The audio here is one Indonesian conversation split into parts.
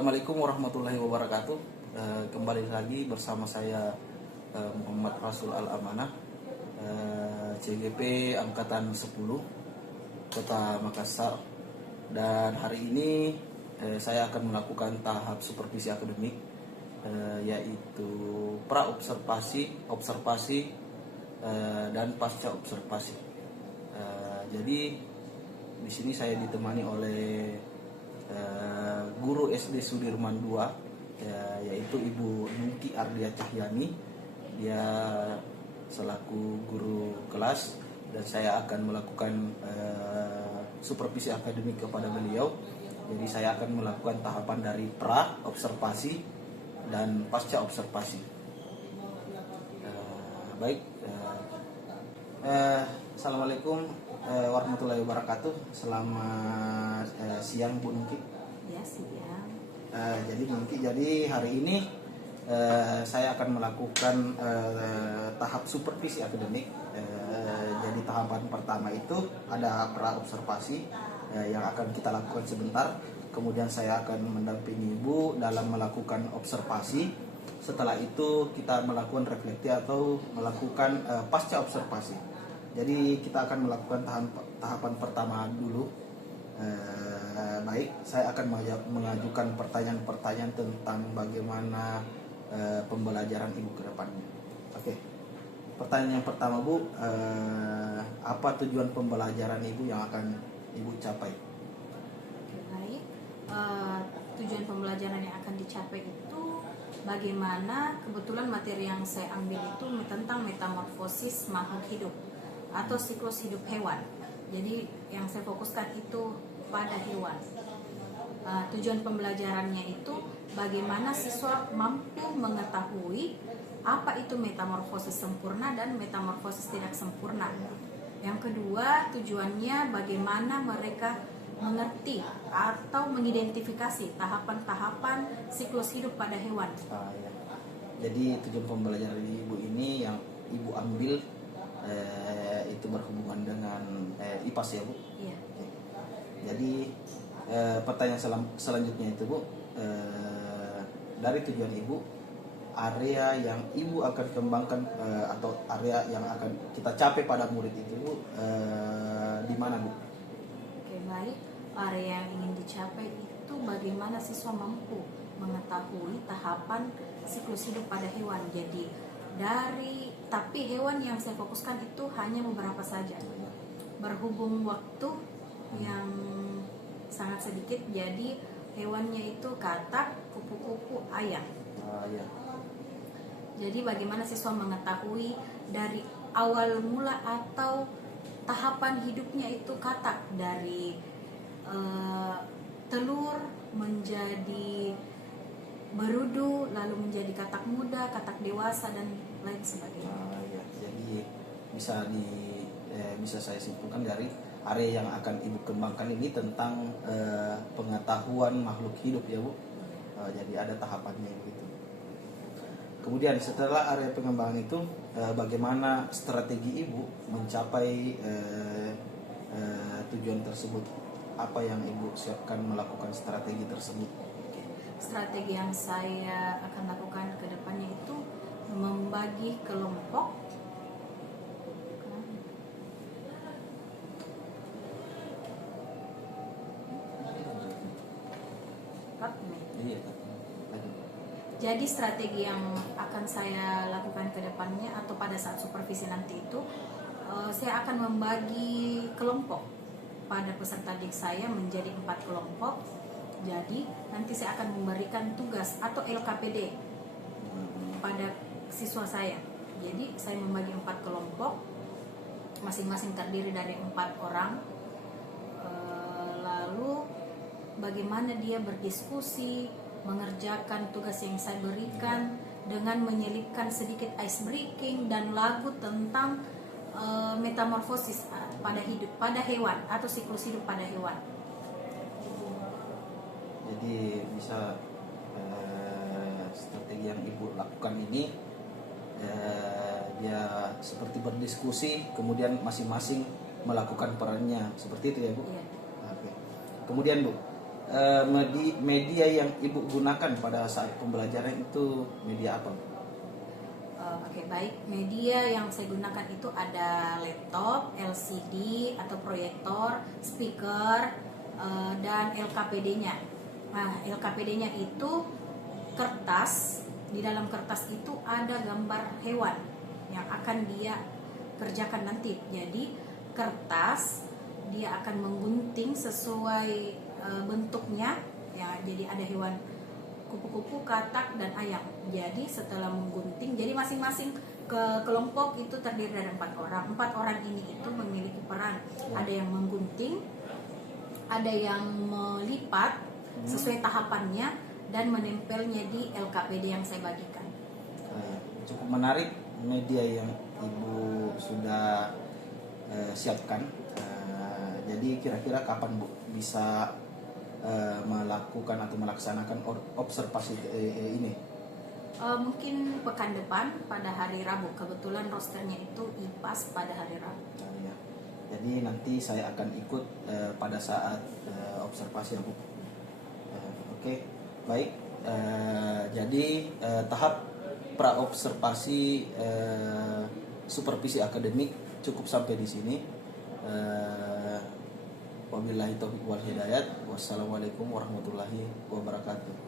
Assalamualaikum warahmatullahi wabarakatuh. Kembali lagi bersama saya Muhammad Rasul Al-Amanah, CGP Angkatan 10 Kota Makassar. Dan hari ini saya akan melakukan tahap supervisi akademik, yaitu pra-observasi, observasi, dan pasca observasi. Jadi di sini saya ditemani oleh guru SD Sudirman II, yaitu Ibu Nungki Ardia Cahyani. Dia selaku guru kelas dan saya akan melakukan supervisi akademik kepada beliau. Jadi saya akan melakukan tahapan dari pra observasi dan pasca observasi. Assalamualaikum warahmatullahi wabarakatuh. Selamat siang Bu Nungki. Ya, siang. Jadi hari ini saya akan melakukan tahap supervisi akademik. Jadi tahapan pertama itu ada pra observasi yang akan kita lakukan sebentar. Kemudian saya akan mendampingi Ibu dalam melakukan observasi. Setelah itu kita melakukan refleksi atau melakukan pasca observasi. Jadi kita akan melakukan tahapan pertama dulu. Saya akan mengajukan pertanyaan-pertanyaan tentang bagaimana pembelajaran Ibu ke depannya. Oke. Pertanyaan yang pertama, Bu, apa tujuan pembelajaran Ibu yang akan Ibu capai? Baik. Tujuan pembelajaran yang akan dicapai itu bagaimana, kebetulan materi yang saya ambil itu tentang metamorfosis makhluk hidup atau siklus hidup hewan. Jadi yang saya fokuskan itu pada hewan. Tujuan pembelajarannya itu bagaimana siswa mampu mengetahui apa itu metamorfosis sempurna dan metamorfosis tidak sempurna. Yang kedua, tujuannya bagaimana mereka mengerti atau mengidentifikasi tahapan-tahapan siklus hidup pada hewan. Ya. Jadi tujuan pembelajaran Ibu ini yang Ibu ambil itu berhubungan dengan IPAS ya, Bu? Iya. Jadi pertanyaan selanjutnya itu, Bu, dari tujuan Ibu, area yang Ibu akan kembangkan atau area yang akan kita capai pada murid itu, Bu, di mana, Bu? Oke, baik. Area yang ingin dicapai itu bagaimana siswa mampu mengetahui tahapan siklus hidup pada hewan. Jadi tapi hewan yang saya fokuskan itu hanya beberapa saja. Berhubung waktu yang sangat sedikit, jadi hewannya itu katak, kupu-kupu, ayam. Ya. Jadi bagaimana siswa mengetahui dari awal mula atau tahapan hidupnya itu katak, dari telur menjadi berudu, lalu menjadi katak muda, katak dewasa, dan lain sebagainya. Ya. Jadi bisa saya simpulkan dari area yang akan Ibu kembangkan ini tentang pengetahuan makhluk hidup ya, Bu. Jadi ada tahapannya begitu. Kemudian setelah area pengembangan itu, bagaimana strategi Ibu mencapai tujuan tersebut? Apa yang Ibu siapkan melakukan strategi tersebut? Strategi yang saya akan lakukan ke depannya itu membagi kelompok. Jadi strategi yang akan saya lakukan ke depannya atau pada saat supervisi nanti itu, saya akan membagi kelompok pada peserta didik saya menjadi 4 kelompok. Jadi nanti saya akan memberikan tugas atau LKPD pada siswa saya. Jadi saya membagi 4 kelompok, masing-masing terdiri dari 4 orang. Lalu bagaimana dia berdiskusi, mengerjakan tugas yang saya berikan dengan menyelipkan sedikit ice breaking dan lagu tentang metamorfosis pada hewan atau siklus hidup pada hewan. Jadi bisa strategi yang Ibu lakukan ini dia seperti berdiskusi, kemudian masing-masing melakukan perannya, seperti itu ya, Bu? Iya. Oke. Kemudian, Bu, media yang ibu gunakan pada saat pembelajaran itu media apa? Oke, baik. Media yang saya gunakan itu ada laptop, LCD atau proyektor, speaker, dan LKPD-nya. Nah, LKPD-nya itu kertas. Di dalam kertas itu ada gambar hewan yang akan dia kerjakan nanti. Jadi kertas dia akan menggunting sesuai bentuknya, ya. Jadi ada hewan kupu-kupu, katak, dan ayam. Jadi setelah menggunting, jadi masing-masing kelompok itu terdiri dari 4 orang. 4 orang ini itu memiliki peran. Ada yang menggunting, ada yang melipat sesuai tahapannya, dan menempelnya di LKPD yang saya bagikan. Cukup menarik media yang ibu sudah siapkan. Jadi kira-kira kapan Bu bisa melakukan atau melaksanakan observasi ini? Mungkin pekan depan pada hari Rabu. Kebetulan rosternya itu IPAS pada hari Rabu. Ya. Jadi nanti saya akan ikut pada saat observasi ya Bu. Oke, baik. Jadi tahap praobservasi supervisi akademik cukup sampai di sini. Wabillahi taufiq wal hidayat. Wassalamualaikum warahmatullahi wabarakatuh.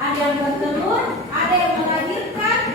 Ada yang bertelur, ada yang melahirkan,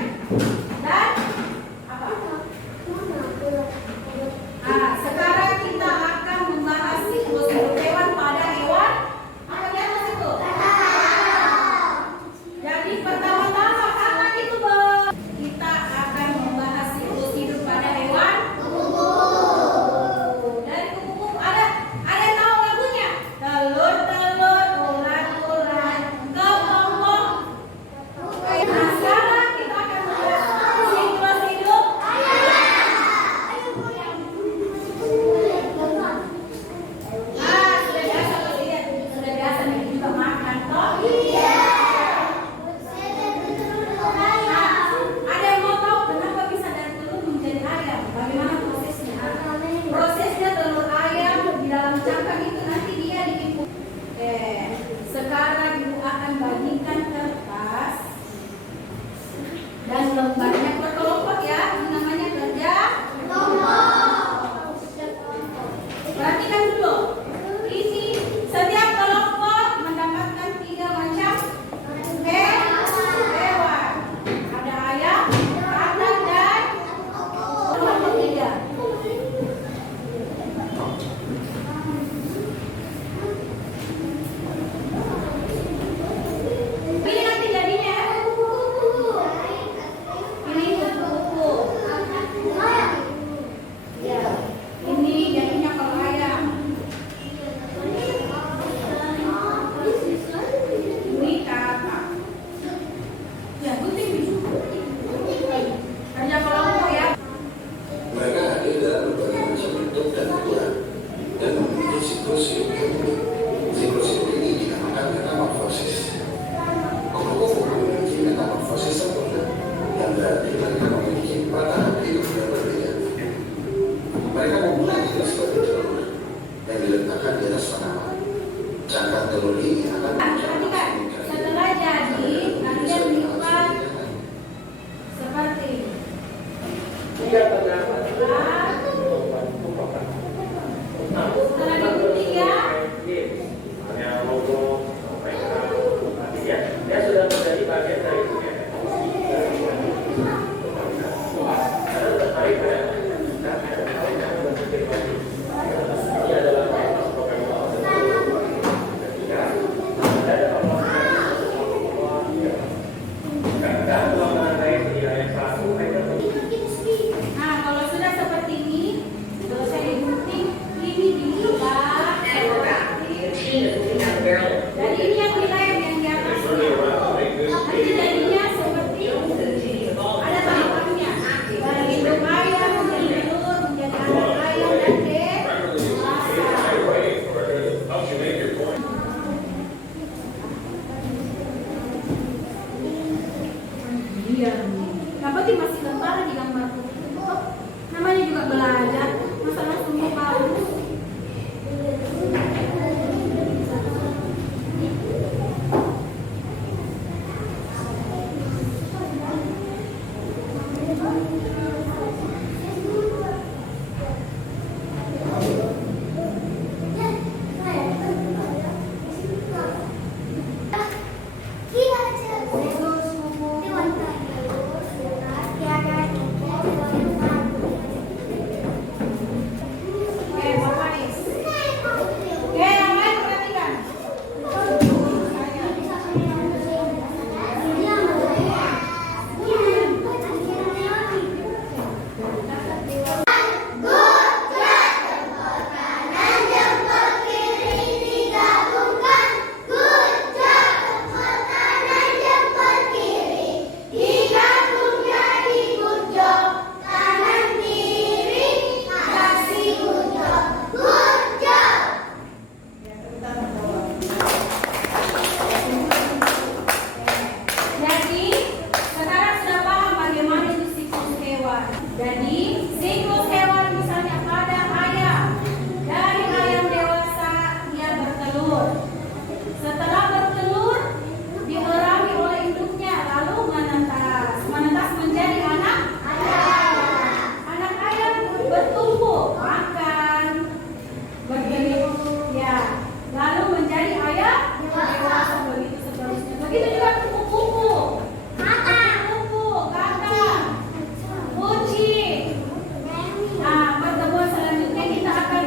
Perhatikan, setelah jadi kalian lipat seperti ini. Setelah digunting ya. Dia sudah menjadi bagian dari Nah, kalau sudah seperti ini, selesai digunting, ini dilipat seperti jadi ini yang dilem yang di atas. Nanti jadinya seperti ada tahapannya. Dari induk ayam menjadi telur, menjadi anak ayam dan dewasa. Iya. Kenapa sih masih tentara di gambar itu? Namanya juga belajar, masa langsung mau bagus. Oke, Bapak Is. Oke, yang lain perhatikan. Jadi, sekarang sudah paham bagaimana itu siklus hewan. Jadi, siklus hewan misalnya pada ayam. Dari ayam dewasa, dia bertelur. Setelah bertelur, diorami oleh induknya, lalu menetas. Menetas menjadi anak ayam. Anak ayam bertumbuh, makan, bertelur, ya. Lalu menjadi ayam dewasa, begitu seterusnya. Begitu juga kupu-kupu. Kupu-kupu, kandang, kucing. Nah, pertemuan selanjutnya kita akan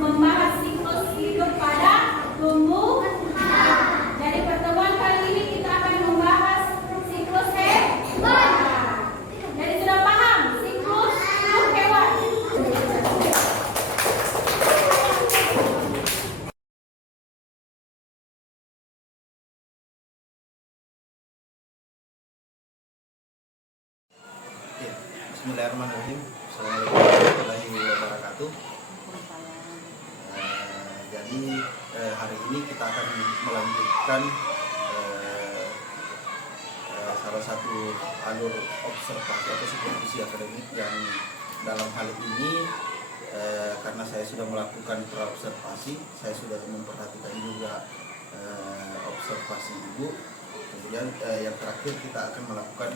membahas siklus hidup pada tumbuhan. Jadi pertemuan kali ini kita akan membahas siklus hewan. Jadi sudah paham siklus hidup hewan. Ya, Bismillahirrahmanirrahim. Assalamualaikum warahmatullahi wabarakatuh. Jadi hari ini kita akan melanjutkan salah satu alur observasi atau supervisi akademik yang dalam hal ini karena saya sudah melakukan praobservasi, saya sudah memperhatikan juga observasi ibu. Kemudian yang terakhir kita akan melakukan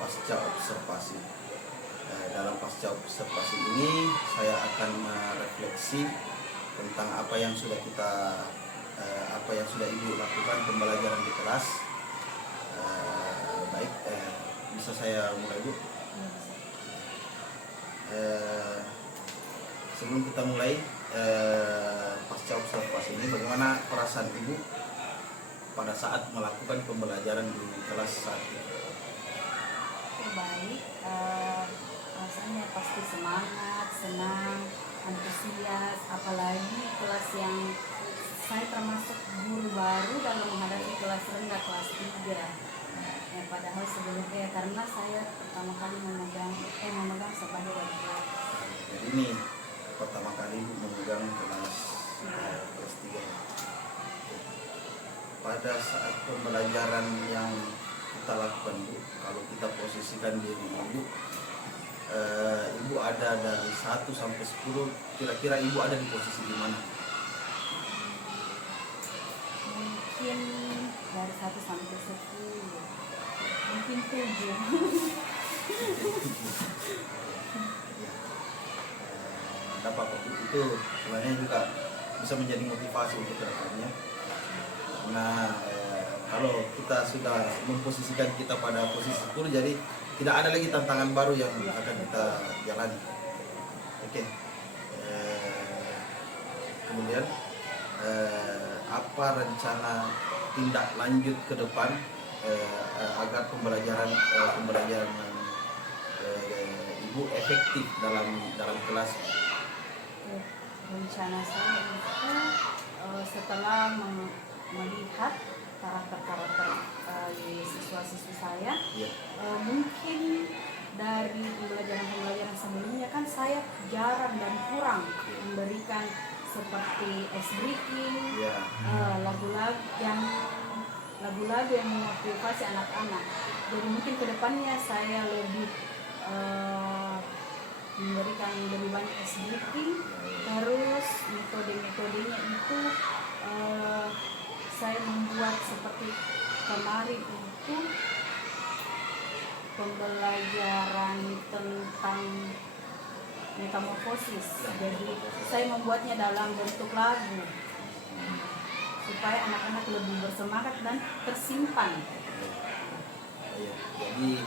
pasca observasi. Dalam pasca observasi ini saya akan merefleksi tentang apa yang sudah ibu lakukan pembelajaran di kelas. Baik, bisa saya mulai Bu? Sebelum kita mulai pasca observasi ini, bagaimana perasaan ibu pada saat melakukan pembelajaran di kelas 1? Baik, rasanya pasti semangat, senang, antusias, apalagi kelas yang saya termasuk guru baru dalam menghadapi kelas rendah, kelas 3. Padahal sebelumnya karena saya pertama kali memegang sebagai wajib. Jadi ini pertama kali ibu memegang kelas 3. Pada saat pembelajaran yang kita lakukan Bu, kalau kita posisikan diri ibu, ibu ada dari 1 sampai 10, kira-kira ibu ada di posisi di mana? 1 sampai 10. Mungkin 7. Dapat itu sebenarnya juga bisa menjadi motivasi untuk kedepannya. Nah, kalau kita sudah memposisikan kita pada posisi 10, jadi tidak ada lagi tantangan baru yang akan kita jalani. Oke. Kemudian apa rencana tindak lanjut ke depan agar pembelajaran ibu efektif dalam kelas? Rencana saya itu setelah melihat karakter-karakter siswa-siswa saya, Ya. Mungkin dari pembelajaran sebelumnya kan saya jarang dan kurang memberikan seperti ice breaking, Ya. lagu-lagu yang memotivasi anak-anak. Jadi mungkin kedepannya saya lebih memberikan lebih banyak ice breaking. Terus metode-metodenya itu saya membuat seperti kemarin itu pembelajaran tentang metamorfosis. Jadi saya membuatnya dalam bentuk lagu supaya anak-anak lebih bersemangat dan tersimpan. Ya. Jadi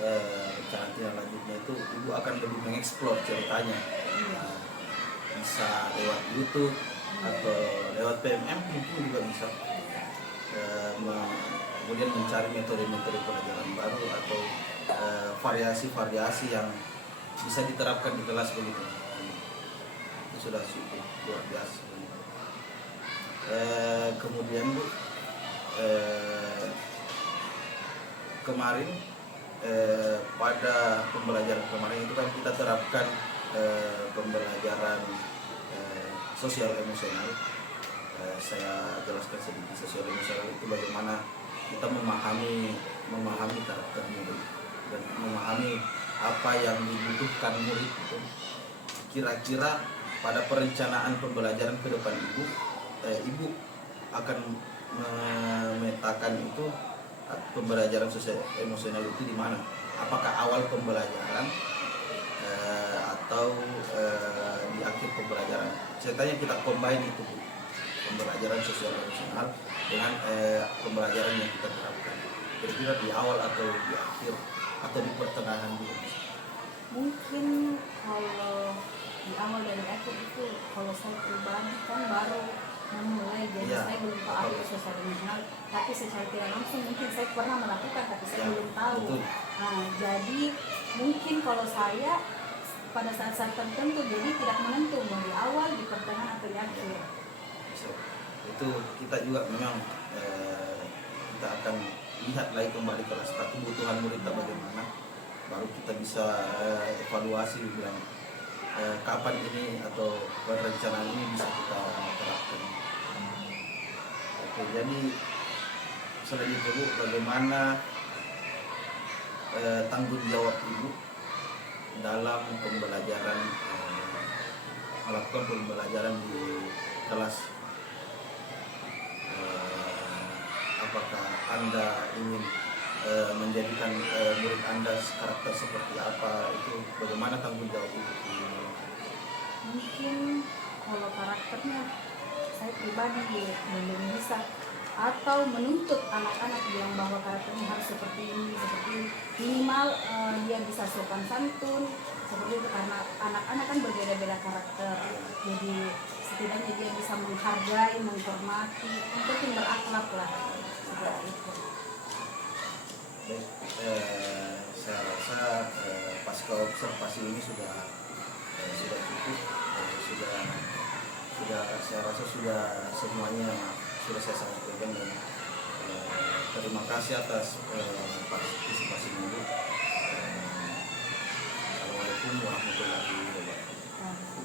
rencana tindak lanjutnya itu ibu akan lebih mengeksplor ceritanya. Bisa lewat YouTube atau lewat PMM mungkin juga bisa. Kemudian mencari metode-metode pelajaran baru atau variasi-variasi yang bisa diterapkan di kelas begitu. Itu sudah cukup luar biasa. Kemudian Bu, kemarin pada pembelajaran kemarin itu kan kita terapkan pembelajaran sosial emosional. Saya jelaskan sedikit sosial emosional itu bagaimana kita memahami karakter murid dan memahami apa yang dibutuhkan murid itu. Kira-kira pada perencanaan pembelajaran ke depan ibu akan memetakan itu pembelajaran sosial emosional itu di mana? Apakah awal pembelajaran atau di akhir pembelajaran? Ceritanya kita combine itu, Bu. Pembelajaran sosial emosional dengan pembelajaran yang kita terapkan. Kira-kira di awal atau di akhir atau di pertengahan juga bisa? Mungkin kalau di awal dan di akhir itu, kalau saya pribadi kan baru memulai, jadi Ya, saya belum tahu apa sosial emosional, tapi secara tidak langsung mungkin saya pernah melakukan tapi saya Ya, belum tahu. betul. Nah, jadi mungkin kalau saya pada saat-saat tertentu, jadi tidak menentu mau di awal, di pertengahan atau di akhir. Bisa. Itu kita juga memang kita akan lihat lagi kembali kelas kebutuhan murid kita bagaimana, baru kita bisa evaluasi bilang kapan ini atau perencanaan ini bisa kita terapkan. Oke, jadi selanjutnya Bu, bagaimana tanggung jawab ibu dalam pembelajaran melakukan pembelajaran di kelas? Apakah Anda ingin menjadikan murid Anda karakter seperti apa? Itu bagaimana tanggung jawab ibu? Mungkin kalau karakternya saya pribadi belum bisa, atau menuntut anak-anak bilang bahwa karakternya harus seperti ini. Minimal dia bisa sopan santun seperti itu, karena anak-anak kan berbeda-beda karakter, jadi setidaknya dia bisa menghargai, menghormati, yang penting berakhlak lah seperti itu. Baik, saya rasa pasca observasi ini sudah cukup, saya rasa sudah semuanya sudah saya sampaikan, dan terima kasih atas partisipasi ibu. Assalamualaikum warahmatullahi wabarakatuh.